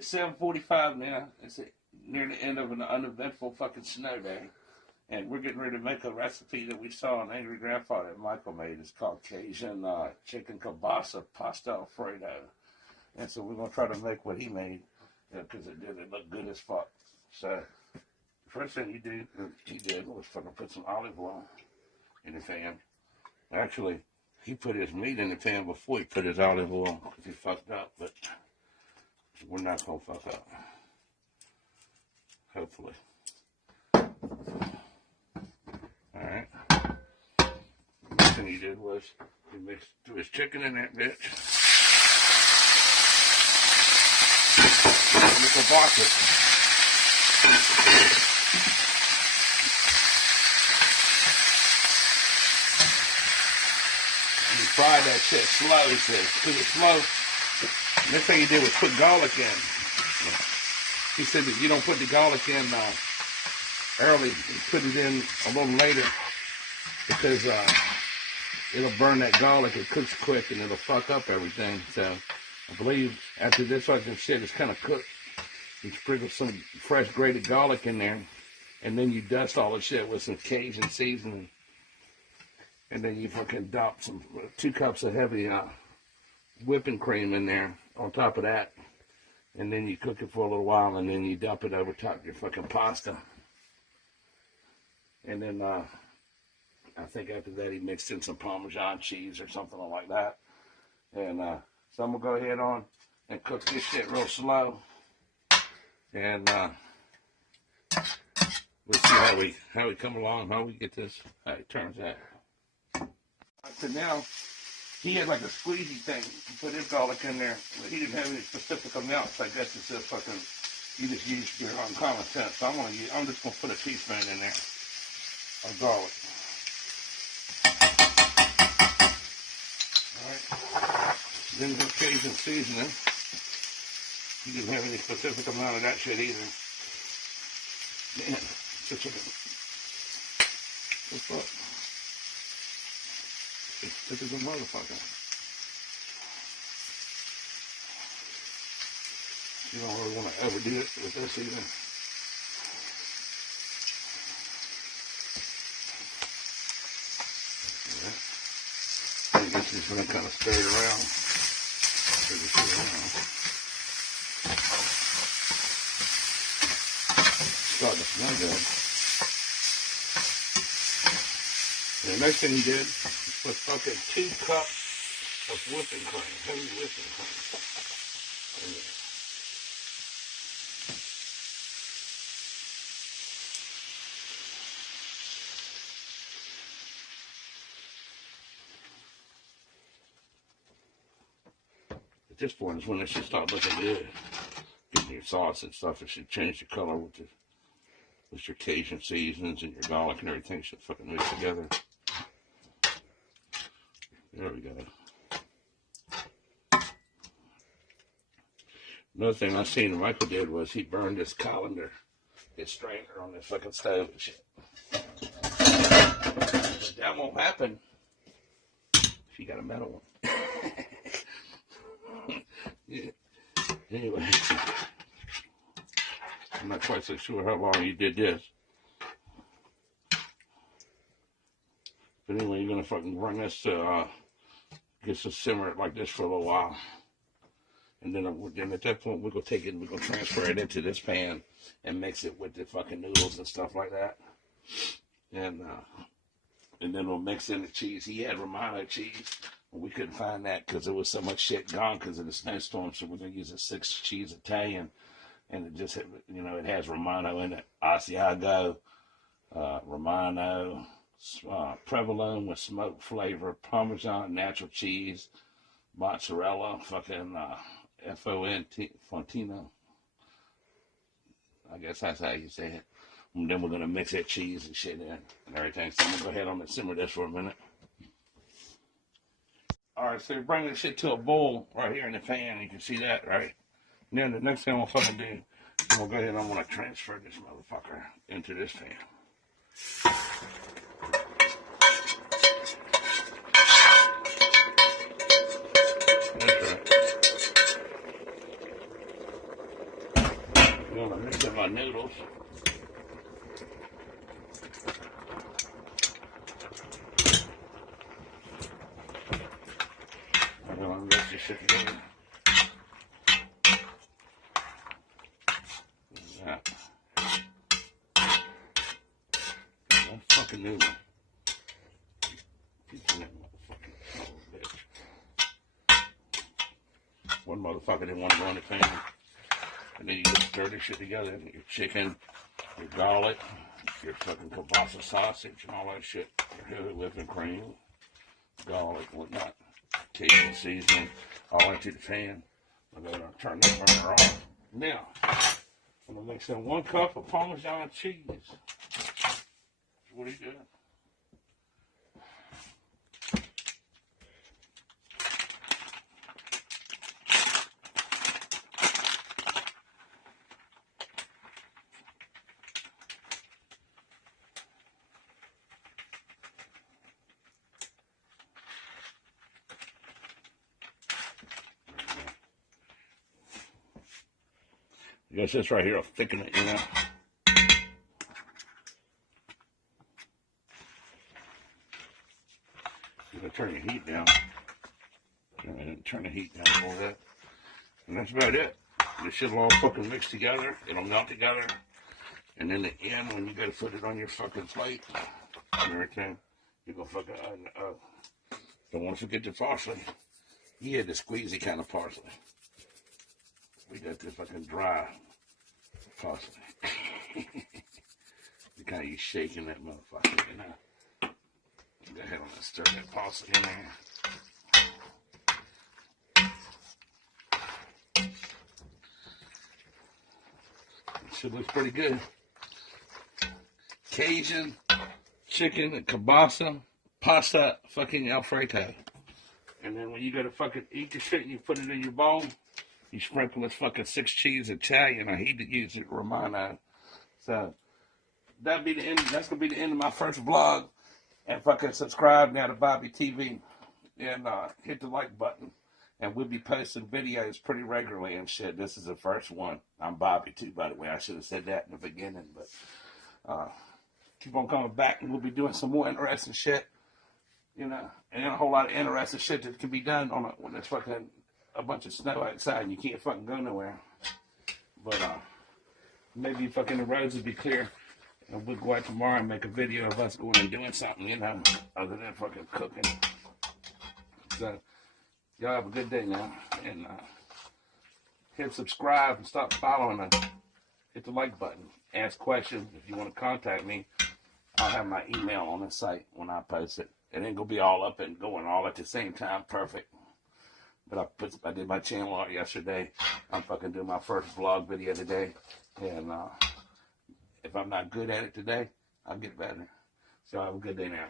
It's 7:45 now. It's near the end of an uneventful fucking snow day. And we're getting ready to make a recipe that we saw on Angry Grandpa that Michael made. It's called Cajun chicken kielbasa pasta Alfredo. And so we're going to try to make what he made because it look good as fuck. So the first thing he did was fucking put some olive oil in the pan. Actually, he put his meat in the pan before he put his olive oil because he fucked up. But we're not going to fuck up. Hopefully. Alright. Next thing he did was he threw his chicken in that bitch. Little vodka. And he fried that shit slow, he said. Cook it slow. Next thing he did was put garlic in. He said that you don't put the garlic in early, you put it in a little later because it'll burn that garlic. It cooks quick and it'll fuck up everything. So I believe after this fucking shit is kind of cooked, you sprinkle some fresh grated garlic in there, and then you dust all the shit with some Cajun seasoning, and then you fucking dump 2 cups of heavy whipping cream in there on top of that, and then you cook it for a little while, and then you dump it over top your fucking pasta. And then I think after that he mixed in some Parmesan cheese or something like that. And so I'm going to go ahead on and cook this shit real slow. And we'll see how we come along, how we get this, how it turns out. So now, he had like a squeezy thing. He put his garlic in there, but he didn't have any specific amounts. I guess it's just fucking, you just use your own common sense. So I'm just going to put a teaspoon in there of garlic. Alright. Then the Cajun seasoning. You didn't have any specific amount of that shit either. Man, such a... What's up? It's thick as a motherfucker. You don't really want to overdo it with this either. I guess just going to kind of stir it around. Stir the shit around. It's starting to smell good. And the next thing he did was fucking 2 cups of whipping cream, heavy whipping cream. At this point is when it should start looking good. Getting your sauce and stuff, it should change the color with your Cajun seasonings and your garlic and everything should fucking mix together. There we go. Another thing I seen Michael did was he burned his colander, his strainer on this fucking stove and shit. But that won't happen if you got a metal one. Yeah. Anyway, I'm not quite so sure how long you did this. But anyway, you're gonna fucking run this to get to simmer it like this for a little while. And then at that point, we're gonna take it and we're gonna transfer it into this pan and mix it with the fucking noodles and stuff like that. And then we'll mix in the cheese. He had Romano cheese. We couldn't find that because there was so much shit gone because of the snowstorm. So we're gonna use a 6-cheese Italian, and it just, you know, it has Romano in it. Asiago, Romano, provolone with smoked flavor, Parmesan, natural cheese, mozzarella, fucking Fontino. I guess that's how you say it. And then we're gonna mix that cheese and shit in and everything. So I'm gonna go ahead and simmer this for a minute. Alright, so you bring this shit to a boil right here in the pan. You can see that, right? And then the next thing I'm gonna fucking do, I'm gonna go ahead and I'm gonna transfer this motherfucker into this pan. That's right. noodles. I'm gonna mix this shit together. That. One fucking noodle. Keep that motherfucking bitch. One motherfucker didn't want to go in the pan. And then you just stir this shit together. Your chicken, your garlic, your fucking kielbasa sausage, and all that shit. Your heavy whipping cream, garlic, whatnot. Cajun seasoning, all into the pan. I'm going to turn that burner off. Now, I'm going to mix in 1 cup of Parmesan cheese. What are you doing? I guess this right here will thicken it, you know. You're going to turn your heat down. Turn the heat down a little bit. And that's about it. This shit will all fucking mix together. It'll melt together. And in the end, when you go to put it on your fucking plate and everything, you go fucking, don't want to forget the parsley. Yeah, the squeezy kind of parsley. We got this fucking dry parsley. You kind of you shaking that motherfucker, you know. Go ahead and stir that parsley in there. Shit looks pretty good. Cajun, chicken, and kielbasa, pasta, fucking Alfredo. And then when you go to fucking eat the shit, you put it in your bowl. You sprinkle this fucking 6 cheese Italian. I hate to use it, Romano. So that'll be the end. That's gonna be the end of my first vlog. And fucking subscribe now to Bobby TV and hit the like button. And we'll be posting videos pretty regularly and shit. This is the first one. I'm Bobby too, by the way. I should have said that in the beginning, but keep on coming back, and we'll be doing some more interesting shit. You know, and a whole lot of interesting shit that can be done on when there's fucking a bunch of snow outside and you can't fucking go nowhere. But maybe fucking the roads will be clear and we'll go out tomorrow and make a video of us going and doing something, you know, other than fucking cooking. So y'all have a good day now, and hit subscribe and stop following us. Hit the like button. Ask questions. If you want to contact me, I'll have my email on the site when I post it. It ain't gonna be all up and going all at the same time, perfect. But I did my channel out yesterday. I'm fucking doing my first vlog video today. And if I'm not good at it today, I'll get better. So have a good day now.